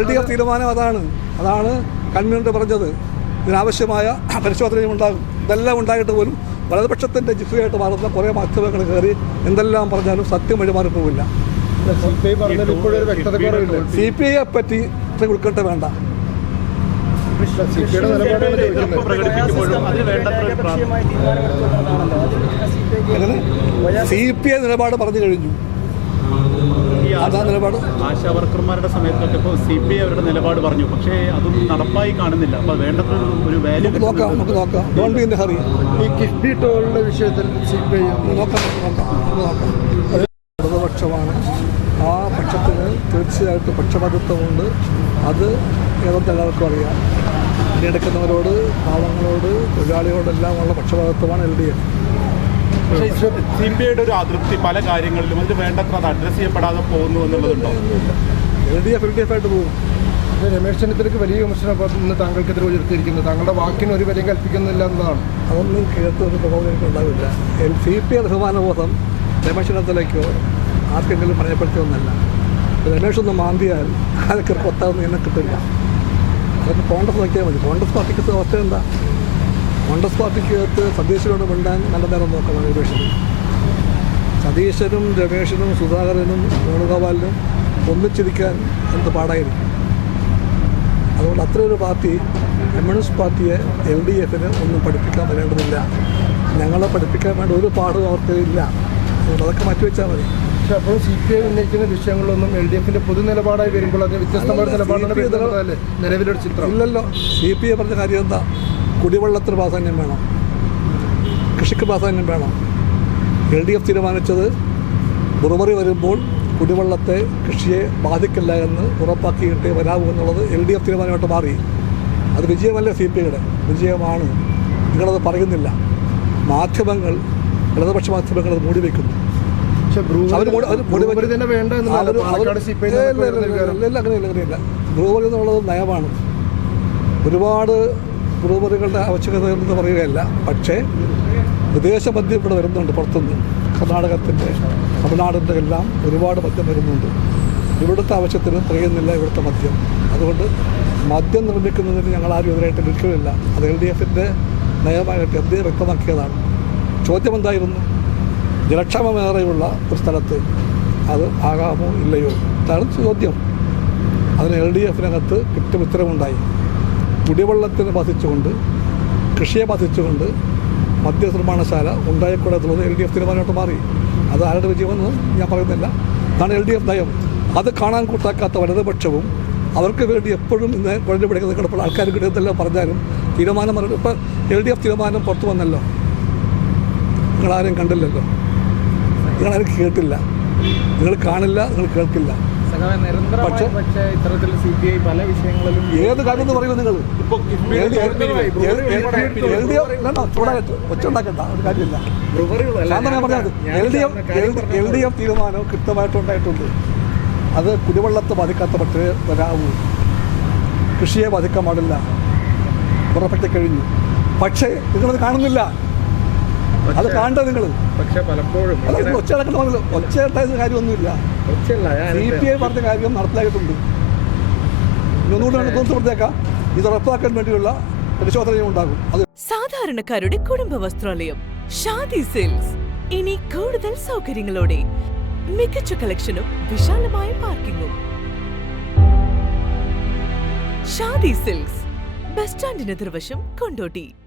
LDF തീരുമാനം അതാണ് convener പറഞ്ഞത്. ഇതിനാവശ്യമായ പരിശോധനയും ഉണ്ടാകും. ഇതെല്ലാം ഉണ്ടായിട്ട് പോലും വലതുപക്ഷത്തിൻ്റെ ജിഫയായിട്ട് മാറുന്ന കുറേ മാധ്യമങ്ങൾ കയറി എന്തെല്ലാം പറഞ്ഞാലും സത്യം വഴിമാറിപ്പോവില്ല. CPI പറ്റി ഉൾക്കട്ട വേണ്ട. CPI നിലപാട് പറഞ്ഞു കഴിഞ്ഞു. അതാ നിലപാട്. ആശാവർക്കർമാരുടെ സമയത്തൊക്കെ ഇപ്പോൾ CPI അവരുടെ നിലപാട് പറഞ്ഞു, പക്ഷേ അതൊന്നും നടപ്പായി കാണുന്നില്ല. അപ്പോൾ വേണ്ടത്ര ഒരു വാല്യൂ നമുക്ക് നോക്കാം. Don't be in hurry. ഈ കിഫ്ബി ടോളിന്റെ വിഷയത്തിൽ CPI നോക്കാം. ഇടതുപക്ഷമാണ്. ആ പക്ഷത്തിന് തീർച്ചയായിട്ടും പക്ഷപാതിത്വമുണ്ട്. അത് ഏതൊക്കെ എല്ലാവർക്കും അറിയാം. പണിയെടുക്കുന്നവരോട്, പാവങ്ങളോട്, തൊഴിലാളികളോടെല്ലാം ഉള്ള പക്ഷപാതിത്വമാണ് LDF. CPIയുടെ ഒരു അതൃപ്തി പല കാര്യങ്ങളിലും അത് വേണ്ടത്ര അത് അഡ്രസ് ചെയ്യപ്പെടാതെ പോകുന്നു എന്നുള്ളതുണ്ടോ? LDF ആയിട്ട് പോകും. രമേശ് ചെന്നിത്തലയ്ക്ക് വലിയ വിമർശനം ഇന്ന് താങ്കൾക്കെതിരെ ഉയർത്തിയിരിക്കുന്നത്. താങ്കളുടെ വാക്കിന് ഒരു വിലയും കൽപ്പിക്കുന്നില്ല എന്നതാണ്. അതൊന്നും കേട്ട് ഒരു പ്രഭാവം എനിക്കുണ്ടാവില്ല. CPI അഭിമാനബോധം രമേശ് ചെന്നിത്തലയ്ക്കോ ആർക്കെങ്കിലും പറയപ്പെടുത്തിയൊന്നല്ല. രമേശ് ഒന്ന് മാന്തിയാൽ അതൊക്കെ കൊത്താവുന്ന എന്നെ കിട്ടില്ല. അതൊക്കെ കോൺഗ്രസ് നോക്കിയാൽ മതി. കോൺഗ്രസ് പാർട്ടിക്ക് അവസ്ഥ എന്താ? കോൺഗ്രസ് പാർട്ടിക്കകത്ത് സതീശനോട് മിണ്ടാൻ നല്ല നേരം നോക്കണം. രമേശിന് സതീശനും രമേശനും സുധാകരനും വേണുഗോപാലിനും ഒന്നിച്ചിരിക്കാൻ എന്ത് പാടായിരിക്കും. അതുകൊണ്ട് അത്രയൊരു പാർട്ടി കമ്മ്യൂണിസ്റ്റ് പാർട്ടിയെ LDFന് ഒന്നും പഠിപ്പിക്കാൻ വരേണ്ടതില്ല. ഞങ്ങളെ പഠിപ്പിക്കാൻ വേണ്ട ഒരു പാടും അവർക്ക് ഇല്ല. അതുകൊണ്ട് അതൊക്കെ മാറ്റിവെച്ചാൽ മതി. പക്ഷേ അപ്പോൾ CPI ഉന്നയിക്കുന്ന വിഷയങ്ങളൊന്നും LDFിൻ്റെ പൊതു നിലപാടായി വരുമ്പോൾ അതിന് വ്യത്യസ്തമായ നിലപാടാണ് വരുന്നതല്ലേ നിലവിലൊരു ചിത്രം? ഇല്ലല്ലോ. CPI പറഞ്ഞ കാര്യം എന്താ? കുടിവെള്ളത്തിന് പ്രാധാന്യം വേണം, കൃഷിക്ക് പ്രാധാന്യം വേണം. LDF തീരുമാനിച്ചത് ബ്രുവറി വരുമ്പോൾ കുടിവെള്ളത്തെ, കൃഷിയെ ബാധിക്കില്ല എന്ന് ഉറപ്പാക്കിയിട്ടേ വരാവൂ എന്നുള്ളത് LDF തീരുമാനമായിട്ട് മാറി. അത് വിജയമല്ലേ? CPIയുടെ വിജയമാണ്. നിങ്ങളത് പറയുന്നില്ല. മാധ്യമങ്ങൾ, ഇടതുപക്ഷ മാധ്യമങ്ങൾ അത് മൂടി വയ്ക്കുന്നു. അങ്ങനെയല്ല. ബ്രൂവറി എന്നുള്ളത് നയമാണ്. ഒരുപാട് ബ്രൂവറികളുടെ ആവശ്യകത എന്ന് പറയുകയല്ല. പക്ഷേ വിദേശ മദ്യം ഇവിടെ വരുന്നുണ്ട്. പുറത്തുനിന്ന് കർണാടകത്തിൻ്റെ, തമിഴ്നാടിൻ്റെ എല്ലാം ഒരുപാട് മദ്യം വരുന്നുണ്ട്. ഇവിടുത്തെ ആവശ്യത്തിന് തികയുന്നില്ല ഇവിടുത്തെ മദ്യം. അതുകൊണ്ട് മദ്യം നിർമ്മിക്കുന്നതിന് ഞങ്ങൾ ആരും എതിരായിട്ട് നിൽക്കുന്നില്ല. അത് LDFിൻ്റെ നയമായിട്ട് എന്ത് വ്യക്തമാക്കിയതാണ്. ചോദ്യം എന്തായിരുന്നു? ജലക്ഷാമമേറെയുള്ള ഒരു സ്ഥലത്ത് അത് ആകാമോ ഇല്ലയോ? ഇതാണ് ചോദ്യം. അതിന് LDFിനകത്ത് കൃത്യം ഉത്തരവുണ്ടായി. കുടിവെള്ളത്തിന് ബാധിച്ചുകൊണ്ട്, കൃഷിയെ ബാധിച്ചുകൊണ്ട് മദ്യനിർമ്മാണശാല ഉണ്ടായിക്കൂടാത്തുള്ളത് LDF തീരുമാനമായിട്ട് മാറി. അത് ആരുടെ വിജയമെന്ന് ഞാൻ പറയുന്നില്ല. അതാണ് LDF നയം. അത് കാണാൻ കൂട്ടാക്കാത്ത വലതുപക്ഷവും അവർക്ക് വേണ്ടി എപ്പോഴും ഇന്ന് കുഴഞ്ഞു പിടിക്കുന്ന കിടപ്പുള്ള ആൾക്കാർ കിട്ടുന്നതെല്ലാം പറഞ്ഞാലും തീരുമാനം ഇപ്പം LDF തീരുമാനം പുറത്തു വന്നല്ലോ. നിങ്ങളാരും കണ്ടില്ലല്ലോ, നിങ്ങളാരും കേട്ടില്ല, നിങ്ങൾ കാണില്ല, നിങ്ങൾ കേൾക്കില്ല. പക്ഷേ CPI പല വിഷയങ്ങളിലും ഏത് കാര്യം എന്ന് പറയുമോ നിങ്ങൾ? ഒച്ചുണ്ടാക്കണ്ട, ഒരു കാര്യമില്ല. ഞാൻ പറഞ്ഞത് LDF തീരുമാനം കൃത്യമായിട്ടുണ്ടായിട്ടുണ്ട്. അത് കുടിവെള്ളത്തെ ബാധിക്കാത്ത പക്ഷേ വരാവൂ, കൃഷിയെ ബാധിക്കാൻ പാടില്ല, ഉറപ്പിച്ച് കഴിഞ്ഞു. പക്ഷേ നിങ്ങളത് കാണുന്നില്ല. അത് കാണേണ്ടത് നിങ്ങൾ. പക്ഷേ പലപ്പോഴും ഒച്ചയുണ്ടായിരുന്ന കാര്യമൊന്നുമില്ല. CPI പറഞ്ഞ കാര്യം നടപ്പിലാക്കിയിട്ടുണ്ട്. ഒന്നുകൂടി കൊടുത്തേക്കാം. ഇത് ഉറപ്പാക്കാൻ വേണ്ടിയുള്ള പരിശോധനയും ഉണ്ടാകും. അത് സാധാരണക്കാരുടെ കുടുംബ വസ്ത്രാലയം ഷാദി സിൽക്സ് ഇനി കൂടുതൽ സൗകര്യങ്ങളോടെ മികച്ച കളക്ഷനും വിശാലമായ പാർക്കിങ്ങും. ഷാദി സിൽക്സ്, ബസ് സ്റ്റാൻഡിന് എതിർവശം, കൊണ്ടോട്ടി.